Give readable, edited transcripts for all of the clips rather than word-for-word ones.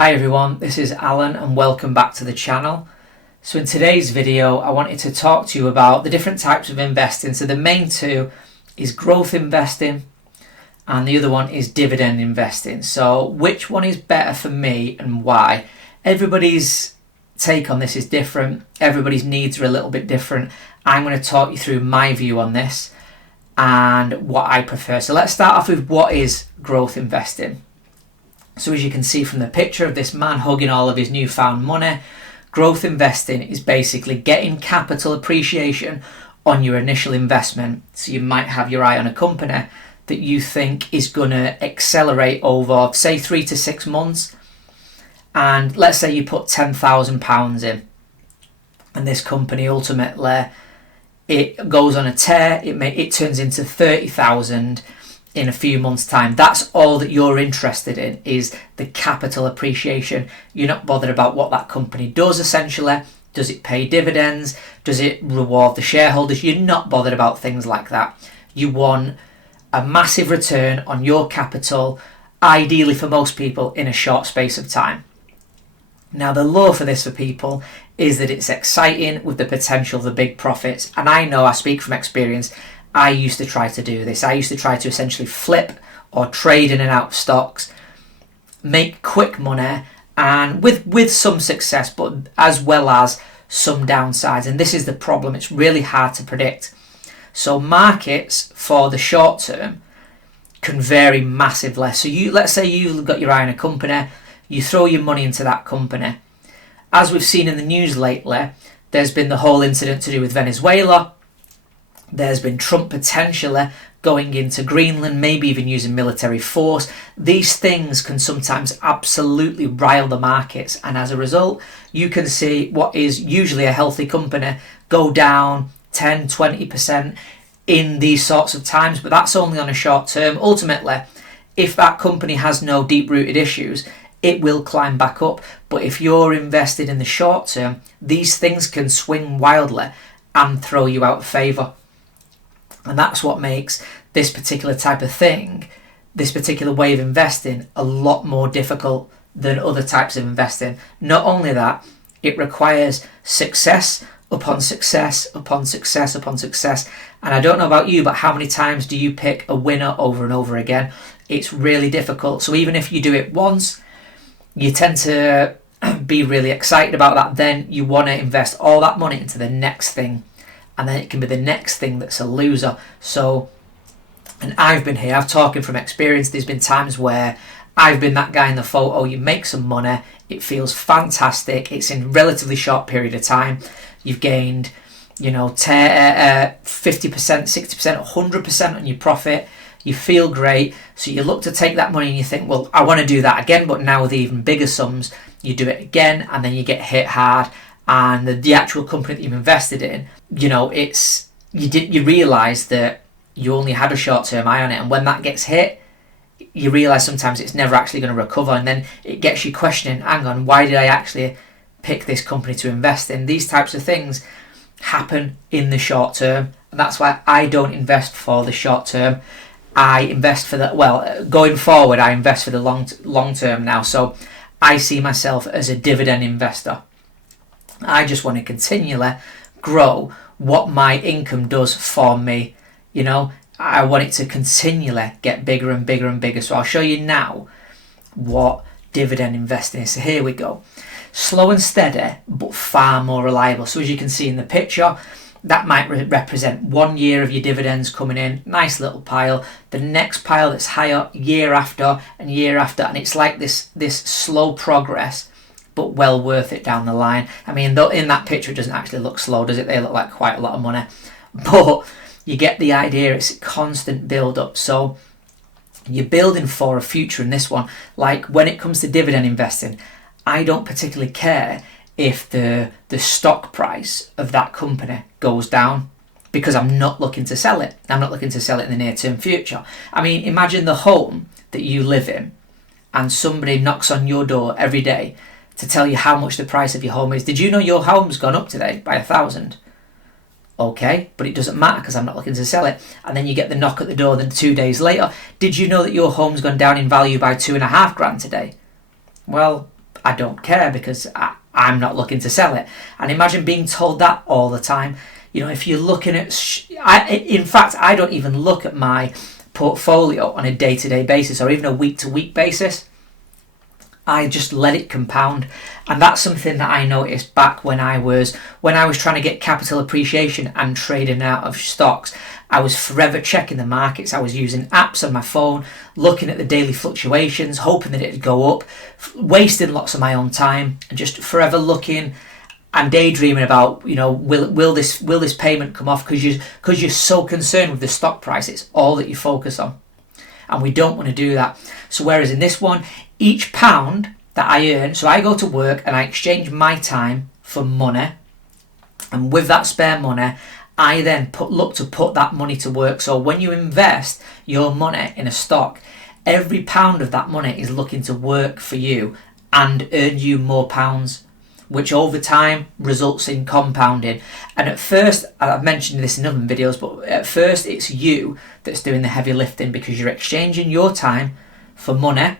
Hi everyone, this is Alan and welcome back to the channel. So in today's video I wanted to talk to you about the different types of investing. So the main two is growth investing and the other one is dividend investing. So which one is better for me and why? Everybody's take on this is different, everybody's needs are a little bit different. I'm going to talk you through my view on this and what I prefer. So let's start off with what is growth investing. So as you can see from the picture of this man hugging all of his newfound money, growth investing is basically getting capital appreciation on your initial investment. So you might have your eye on a company that you think is going to accelerate over, say, 3 to 6 months. And let's say you put £10,000 in, and this company ultimately, it goes on a tear, it turns into 30,000 in a few months' time. That's all that you're interested in, is the capital appreciation. You're not bothered about what that company does essentially. Does it pay dividends? Does it reward the shareholders? You're not bothered about things like that. You want a massive return on your capital, ideally for most people in a short space of time. Now the lure for this for people is that it's exciting with the potential of the big profits. And I know, I speak from experience, I used to try to do this. I used to try to essentially flip or trade in and out of stocks, make quick money, and with some success, but as well as some downsides. And this is the problem. It's really hard to predict. So markets for the short term can vary massively. So let's say you've got your eye on a company, you throw your money into that company. As we've seen in the news lately, there's been the whole incident to do with Venezuela. There's been Trump potentially going into Greenland, maybe even using military force. These things can sometimes absolutely rile the markets. And as a result, you can see what is usually a healthy company go down 10, 20% in these sorts of times. But that's only on a short term. Ultimately, if that company has no deep-rooted issues, it will climb back up. But if you're invested in the short term, these things can swing wildly and throw you out of favour. And that's what makes this particular type of thing, this particular way of investing, a lot more difficult than other types of investing. Not only that, it requires success upon success upon success upon success. And I don't know about you, but how many times do you pick a winner over and over again? It's really difficult. So even if you do it once, you tend to be really excited about that. Then you want to invest all that money into the next thing. And then it can be the next thing that's a loser. So, and I've been here, I've talking from experience, there's been times where I've been that guy in the photo, you make some money, it feels fantastic, it's in a relatively short period of time, you've gained, 50%, 60%, 100% on your profit, you feel great, so you look to take that money and you think, well, I want to do that again, but now with even bigger sums, you do it again, and then you get hit hard. And the actual company that you've invested in, you realise that you only had a short-term eye on it, and when that gets hit, you realise sometimes it's never actually going to recover, and then it gets you questioning, hang on, why did I actually pick this company to invest in? These types of things happen in the short term, and that's why I don't invest for the short term. I invest for going forward, I invest for the long term now. So I see myself as a dividend investor. I just want to continually grow what my income does for me. I want it to continually get bigger and bigger and bigger. So I'll show you now what dividend investing is. So here we go. Slow and steady, but far more reliable. So as you can see in the picture, that might represent 1 year of your dividends coming in. Nice little pile. The next pile that's higher year after and year after. And it's like this slow progress, but well worth it down the line. I mean, though in that picture it doesn't actually look slow, does it? They look like quite a lot of money. But you get the idea, it's a constant build up. So you're building for a future in this one. Like when it comes to dividend investing, I don't particularly care if the stock price of that company goes down, because I'm not looking to sell it. I'm not looking to sell it in the near term future. I mean, imagine the home that you live in and somebody knocks on your door every day to tell you how much the price of your home is. Did you know your home's gone up today by 1,000? Okay, but it doesn't matter because I'm not looking to sell it. And then you get the knock at the door then 2 days later. Did you know that your home's gone down in value by 2.5 grand today? Well, I don't care because I'm not looking to sell it. And imagine being told that all the time. You know, if you're looking at, in fact, I don't even look at my portfolio on a day-to-day basis or even a week-to-week basis. I just let it compound. And that's something that I noticed back when I was trying to get capital appreciation and trading out of stocks. I was forever checking the markets. I was using apps on my phone, looking at the daily fluctuations, hoping that it'd go up, wasting lots of my own time and just forever looking and daydreaming about, you know, will this payment come off, because you're so concerned with the stock price. It's all that you focus on. And we don't want to do that. So whereas in this one, each pound that I earn, so I go to work and I exchange my time for money, and with that spare money, I then look to put that money to work. So when you invest your money in a stock, every pound of that money is looking to work for you and earn you more pounds, which over time results in compounding. And at first, I've mentioned this in other videos, but at first it's you that's doing the heavy lifting, because you're exchanging your time for money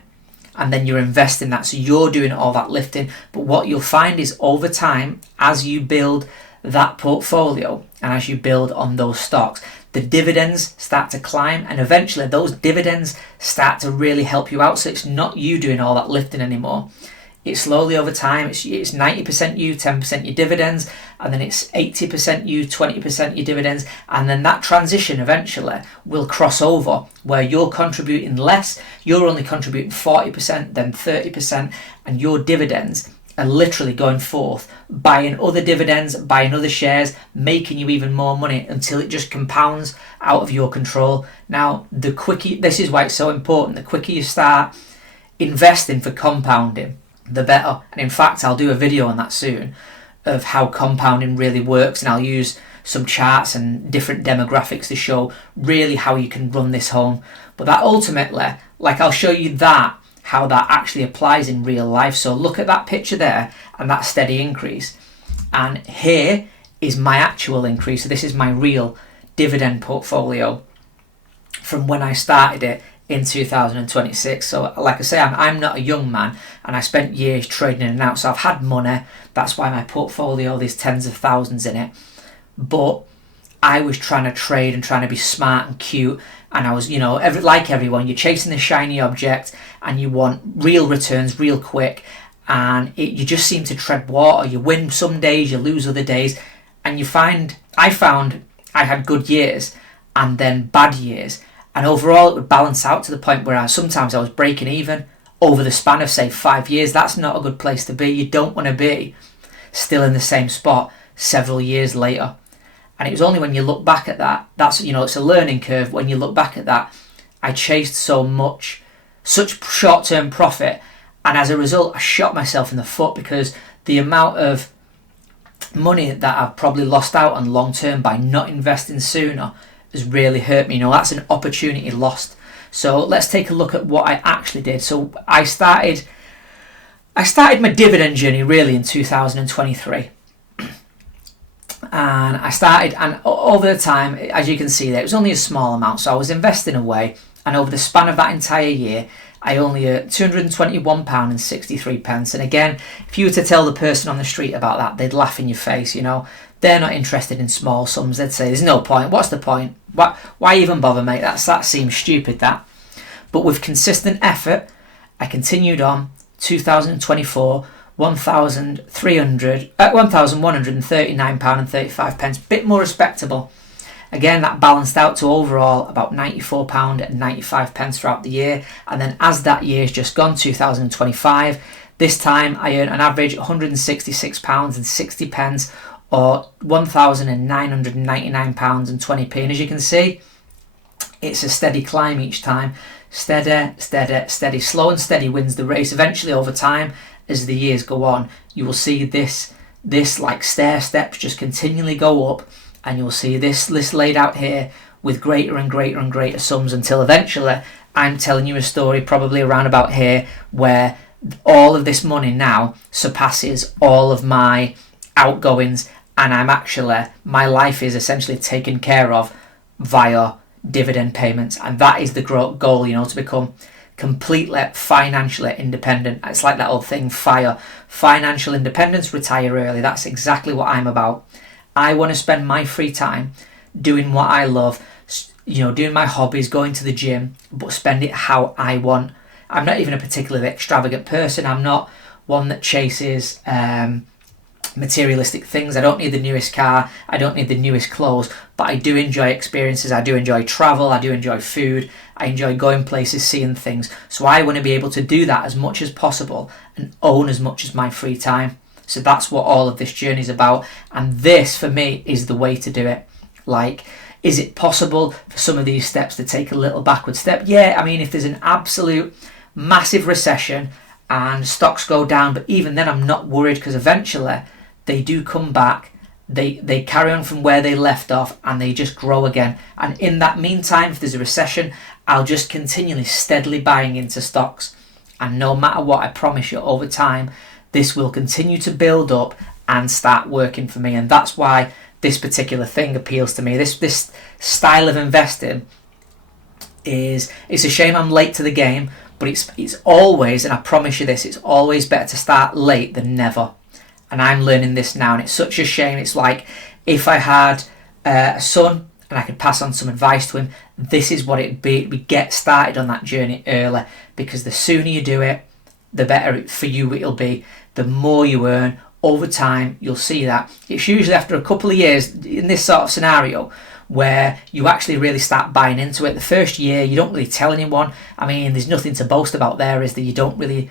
and then you're investing that. So you're doing all that lifting. But what you'll find is over time, as you build that portfolio and as you build on those stocks, the dividends start to climb, and eventually those dividends start to really help you out. So it's not you doing all that lifting anymore. It's slowly over time, it's 90% you, 10% your dividends, and then it's 80% you, 20% your dividends, and then that transition eventually will cross over where you're contributing less, you're only contributing 40%, then 30%, and your dividends are literally going forth, buying other dividends, buying other shares, making you even more money until it just compounds out of your control. Now, this is why it's so important, the quicker you start investing for compounding, the better. And in fact, I'll do a video on that soon of how compounding really works, and I'll use some charts and different demographics to show really how you can run this home. But that ultimately, like, I'll show you how that actually applies in real life. So look at that picture there and that steady increase, and here is my actual increase. So this is my real dividend portfolio from when I started it in 2026. So like I say, I'm not a young man, and I spent years trading in and out, so I've had money. That's why my portfolio, there's tens of thousands in it. But I was trying to trade and trying to be smart and cute, and I was, you know, like everyone, you're chasing the shiny object and you want real returns real quick, and you just seem to tread water. You win some days, you lose other days, and I found I had good years and then bad years. And overall, it would balance out to the point where sometimes I was breaking even over the span of, say, 5 years. That's not a good place to be. You don't want to be still in the same spot several years later. And it was only when you look back at that, it's a learning curve. When you look back at that, I chased such short-term profit. And as a result, I shot myself in the foot, because the amount of money that I've probably lost out on long-term by not investing sooner has really hurt me. You know, that's an opportunity lost. So let's take a look at what I actually did. So I started my dividend journey really in 2023. And over the time, as you can see there, it was only a small amount. So I was investing away, and over the span of that entire year, I only earned £221.63. And again, if you were to tell the person on the street about that, they'd laugh in your face, you know. They're not interested in small sums. They'd say, there's no point. What's the point? Why even bother, mate? That seems stupid, that. But with consistent effort, I continued on. 2024, £1,139.35. Bit more respectable. Again, that balanced out to overall about £94.95 throughout the year. And then as that year's just gone, 2025, this time I earned an average £166.60, or £1,999.20. And as you can see, it's a steady climb each time. Steady. Slow and steady wins the race. Eventually, over time, as the years go on, you will see this like stair steps just continually go up, and you'll see this list laid out here with greater and greater and greater sums, until eventually I'm telling you a story probably around about here where all of this money now surpasses all of my outgoings, and my life is essentially taken care of via dividend payments. And that is the goal, you know, to become completely financially independent. It's like that old thing, FIRE, financial independence, retire early. That's exactly what I'm about. I want to spend my free time doing what I love, doing my hobbies, going to the gym, but spend it how I want. I'm not even a particularly extravagant person. I'm not one that chases materialistic things. I don't need the newest car. I don't need the newest clothes, but I do enjoy experiences. I do enjoy travel. I do enjoy food. I enjoy going places, seeing things. So I want to be able to do that as much as possible and own as much as my free time. So that's what all of this journey is about. And this, for me, is the way to do it. Like, is it possible for some of these steps to take a little backward step? Yeah, I mean, if there's an absolute massive recession and stocks go down, but even then I'm not worried, because eventually they do come back. They carry on from where they left off and they just grow again. And in that meantime, if there's a recession, I'll just continually steadily buying into stocks. And no matter what, I promise you, over time, this will continue to build up and start working for me. And that's why this particular thing appeals to me. This style of investing it's a shame I'm late to the game, but it's always, and I promise you this, it's always better to start late than never. And I'm learning this now, and it's such a shame. It's like if I had a son and I could pass on some advice to him, this is what it'd be. We get started on that journey early, because the sooner you do it, the better for you it'll be. The more you earn over time, you'll see that. It's usually after a couple of years in this sort of scenario where you actually really start buying into it. The first year, you don't really tell anyone. I mean, there's nothing to boast about there, is that you don't really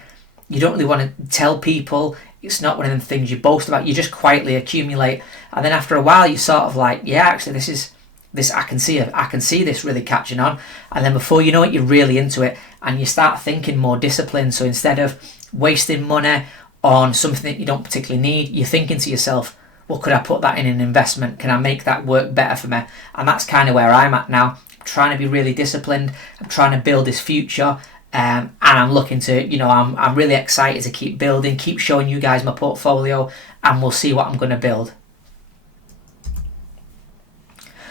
want to tell people. It's not one of them things you boast about. You just quietly accumulate, and then after a while, you sort of like, yeah, actually, this I can see this really catching on. And then before you know it, you're really into it, and you start thinking more disciplined. So instead of wasting money on something that you don't particularly need, you're thinking to yourself, well, could I put that in an investment? Can I make that work better for me? And that's kind of where I'm at now. I'm trying to be really disciplined. I'm trying to build this future. And I'm looking to, I'm really excited to keep building, keep showing you guys my portfolio, and we'll see what I'm going to build.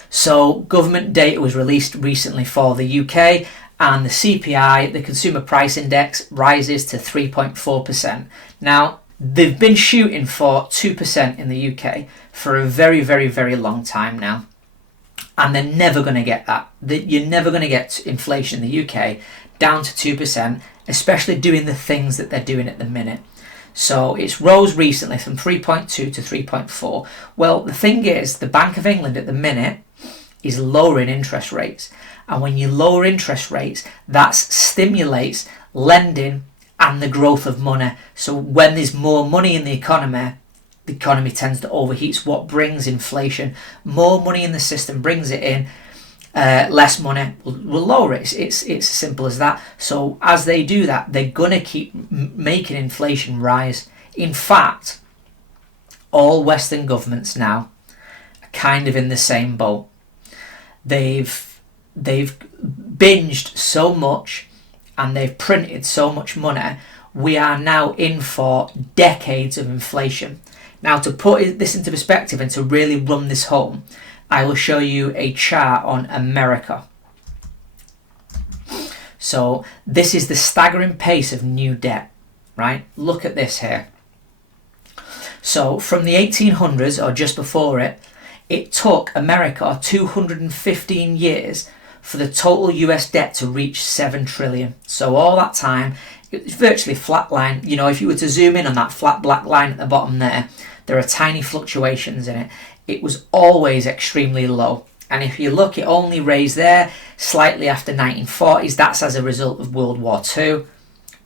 So government data was released recently for the UK, and the CPI, the Consumer Price Index, rises to 3.4%. Now, they've been shooting for 2% in the UK for a very, very, very long time now. And they're never going to get that. You're never going to get inflation in the UK down to 2%, especially doing the things that they're doing at the minute. So it's rose recently from 3.2 to 3.4. Well, the thing is, the Bank of England at the minute is lowering interest rates. And when you lower interest rates, that stimulates lending and the growth of money. So when there's more money in the economy tends to overheat. It's what brings inflation. More money in the system brings it in. Less money will lower it. It's as simple as that. So as they do that, they're going to keep making inflation rise. In fact, all Western governments now are kind of in the same boat. They've binged so much and they've printed so much money. We are now in for decades of inflation. Now, to put this into perspective and to really run this home, I will show you a chart on America. So this is the staggering pace of new debt, right? Look at this here. So from the 1800s, or just before it, it took America 215 years for the total US debt to reach 7 trillion. So all that time, it's virtually flat line. If you were to zoom in on that flat black line at the bottom there are tiny fluctuations in it. It was always extremely low. And if you look, it only raised there slightly after 1940s. That's as a result of World War II.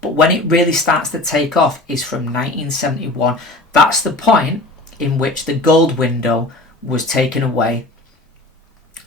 But when it really starts to take off is from 1971. That's the point in which the gold window was taken away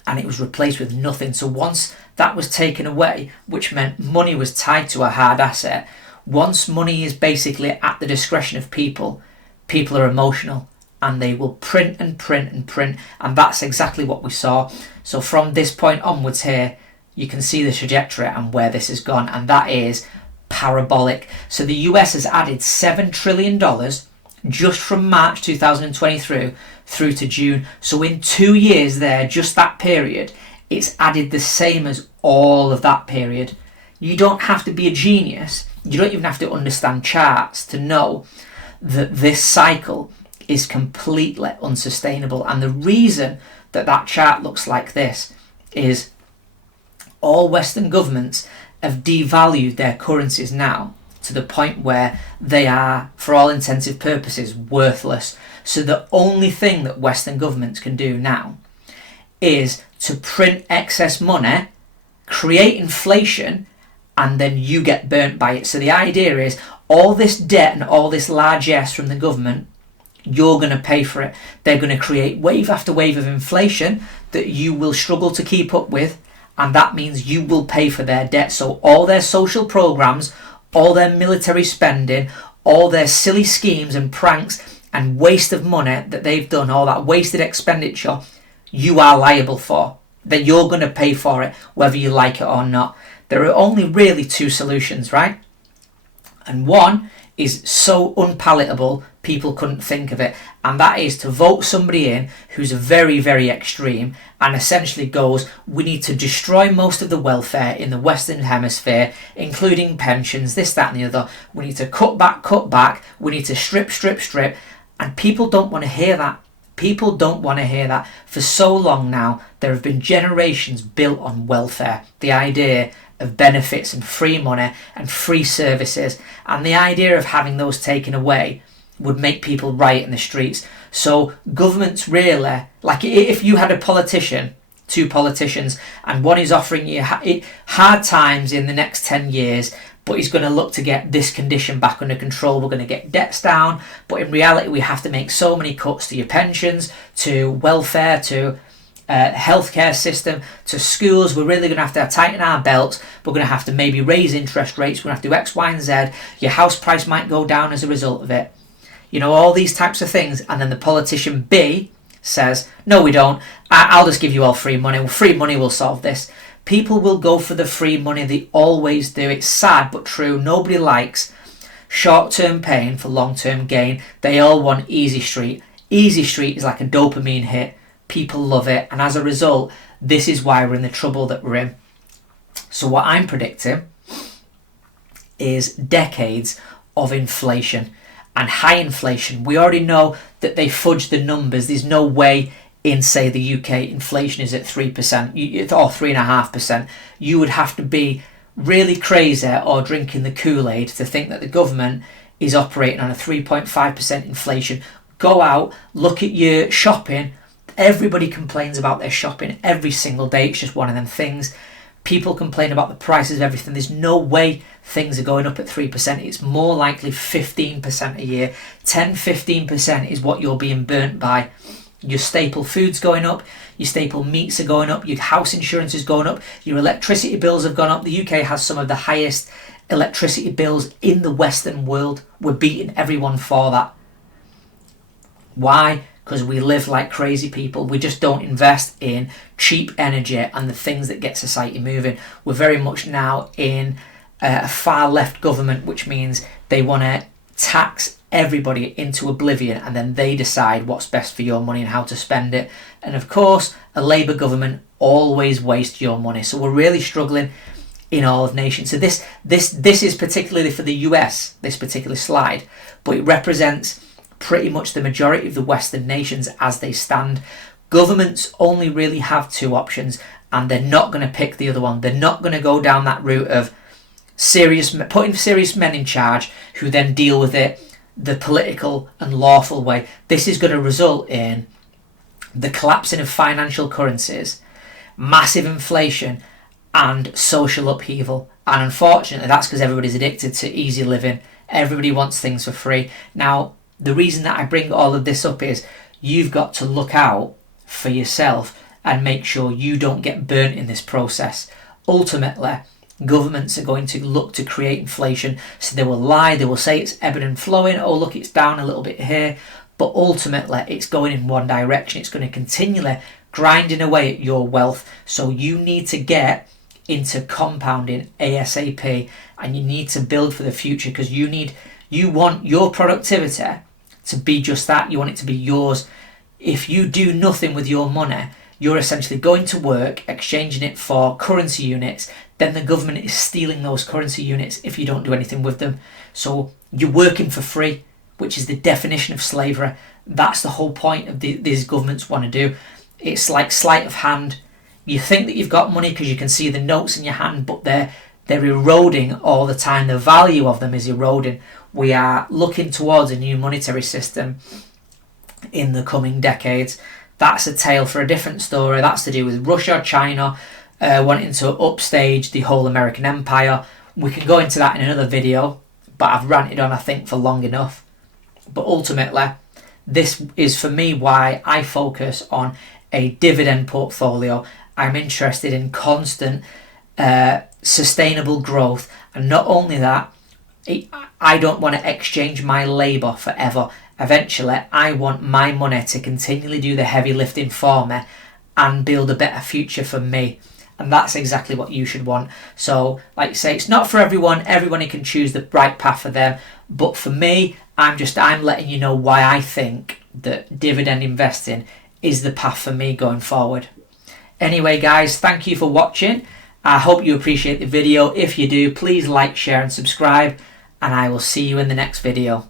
and it was replaced with nothing. So once that was taken away, which meant money was tied to a hard asset, once money is basically at the discretion of people are emotional and they will print and print and print, and that's exactly what we saw. So from this point onwards here, you can see the trajectory and where this has gone, and that is parabolic. So the US has added $7 trillion just from March 2023 through to June. So in 2 years there, just that period, it's added the same as all of that period. You don't have to be a genius. You don't even have to understand charts to know that this cycle is completely unsustainable. And the reason that that chart looks like this is all Western governments have devalued their currencies now to the point where they are, for all intensive purposes, worthless. So the only thing that Western governments can do now is to print excess money, create inflation, and then you get burnt by it. So the idea is all this debt and all this largesse from the government, you're going to pay for it. They're going to create wave after wave of inflation that you will struggle to keep up with, and that means you will pay for their debt. So all their social programs, all their military spending, all their silly schemes and pranks and waste of money that they've done, all that wasted expenditure, you are liable for. Then you're going to pay for it, whether you like it or not. There are only really two solutions, right? And one is so unpalatable, people couldn't think of it. And that is to vote somebody in who's very, very extreme and essentially goes, we need to destroy most of the welfare in the Western Hemisphere, including pensions, this, that and the other. We need to cut back. We need to strip. And people don't want to hear that. People don't want to hear that. For so long now, there have been generations built on welfare. The idea of benefits and free money and free services, and the idea of having those taken away would make people riot in the streets. So governments really, like if you had a politician, two politicians, and one is offering you hard times in the next 10 years, but he's going to look to get this condition back under control, we're going to get debts down, but in reality we have to make so many cuts to your pensions, to welfare, to healthcare system, to schools. We're really going to have to tighten our belts. We're going to have to maybe raise interest rates. We're going to have to do X, Y and Z. Your house price might go down as a result of it. You know, all these types of things. And then the politician B says, no, we don't. I'll just give you all free money. Well, free money will solve this. People will go for the free money. They always do. It's sad but true. Nobody likes short-term pain for long-term gain. They all want easy street. Easy street is like a dopamine hit. People love it, and as a result, this is why we're in the trouble that we're in. So what I'm predicting is decades of inflation and high inflation. We already know that they fudge the numbers. There's no way in, say, the UK, inflation is at 3% or 3.5%. You would have to be really crazy or drinking the Kool-Aid to think that the government is operating on a 3.5% inflation. Go out, look at your shopping. Everybody complains about their shopping every single day. It's just one of them things. People complain about the prices of everything. There's no way things are going up at 3%. It's more likely 15% a year. 10-15% is what you're being burnt by. Your staple food's going up. Your staple meats are going up. Your house insurance is going up. Your electricity bills have gone up. The UK has some of the highest electricity bills in the Western world. We're beating everyone for that. Why? Because we live like crazy people. We just don't invest in cheap energy and the things that get society moving. We're very much now in a far left government, which means they want to tax everybody into oblivion and then they decide what's best for your money and how to spend it. And of course, a Labour government always wastes your money. So we're really struggling in all of nations. So this is particularly for the US, this particular slide, but it represents pretty much the majority of the Western nations as they stand. Governments only really have two options, and they're not going to pick the other one. They're not going to go down that route of putting serious men in charge who then deal with it the political and lawful way. This is going to result in the collapsing of financial currencies, massive inflation, and social upheaval. And unfortunately, that's because everybody's addicted to easy living. Everybody wants things for free. Now, the reason that I bring all of this up is you've got to look out for yourself and make sure you don't get burnt in this process. Ultimately, governments are going to look to create inflation. So they will lie, they will say it's ebbing and flowing. Oh, look, it's down a little bit here. But ultimately, it's going in one direction. It's going to continually grinding away at your wealth. So you need to get into compounding ASAP, and you need to build for the future, because you want your productivity to be just that. You want it to be yours. If you do nothing with your money, you're essentially going to work, exchanging it for currency units, then the government is stealing those currency units if you don't do anything with them. So you're working for free, which is the definition of slavery. That's the whole point of these governments want to do. It's like sleight of hand. You think that you've got money because you can see the notes in your hand, but they're eroding all the time. The value of them is eroding. We are looking towards a new monetary system in the coming decades. That's a tale for a different story. That's to do with Russia, China, wanting to upstage the whole American empire. We can go into that in another video, but I've ranted on, I think, for long enough. But ultimately, this is for me why I focus on a dividend portfolio. I'm interested in constant sustainable growth, and not only that, I don't want to exchange my labour forever. Eventually, I want my money to continually do the heavy lifting for me and build a better future for me. And that's exactly what you should want. So, like I say, it's not for everyone. Everyone can choose the right path for them. But for me, I'm letting you know why I think that dividend investing is the path for me going forward. Anyway, guys, thank you for watching. I hope you appreciate the video. If you do, please like, share and subscribe. And I will see you in the next video.